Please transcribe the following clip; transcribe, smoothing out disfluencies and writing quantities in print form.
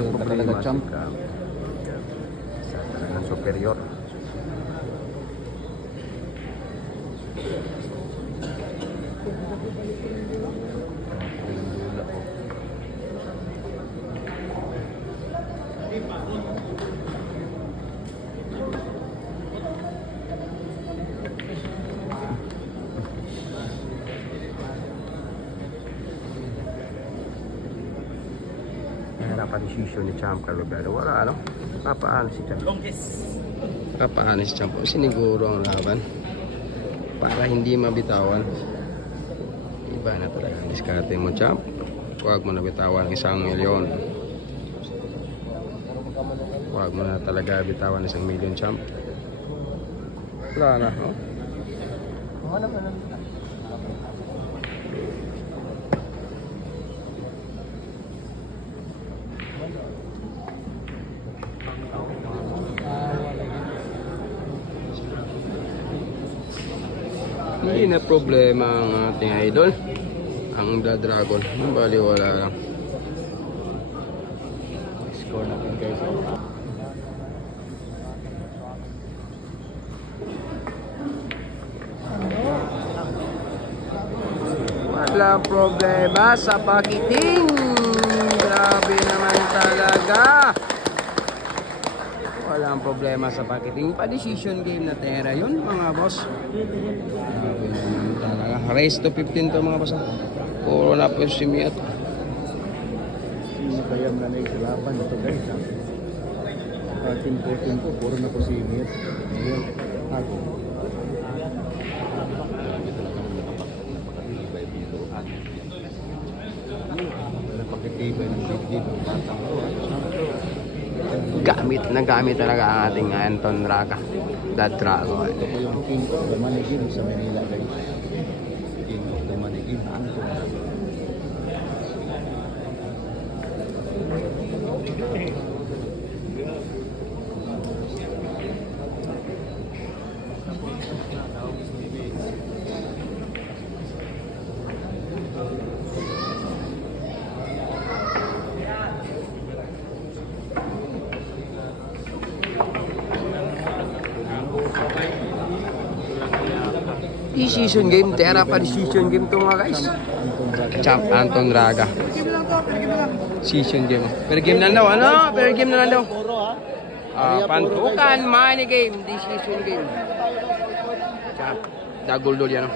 Walang ka problema talaga, champ. si Cam. Isa talagang superior. Dula ko. Harapan decision ni Champ Carlo pero wala ano. Papaano si Champ? Papaano si Champ? Siniguro ang laban para hindi mabitawan. Iba na talaga ang diskarte mo, Champ. Huwag mo na bitawan ang 1,000,000. Huwag mo na talaga bitawan 1,000,000, Champ. Wala na, no? Hindi na problema ang ating idol. Ang The Dragon. Baliwala lang. Score natin guys. Wala problema sa pakiting. Grabe naman talaga. Walang problema sa pakiting. Pa-decision game na tera yun mga boss. Grabe naman talaga. Race to 15 to mga boss. Puro na po si Miat. Sino kaya na naisilapan ito guys ha? 13-14 po, puro na po si Mir. Ngayon, ako. Napakatibay ng bibig ng batang ko. Nagamit talaga ang ating Anton Raga. The Dragon. Ito po yung King of the Manigim sa Manila guys. King of the Manigim, Anton. Decision game, tera pa decision game to mga guys. Champ Anton Raga. Decision game. Per game na daw, ano? Per game na daw. Pantukan, money game, decision game. Champ, dagol dol yan.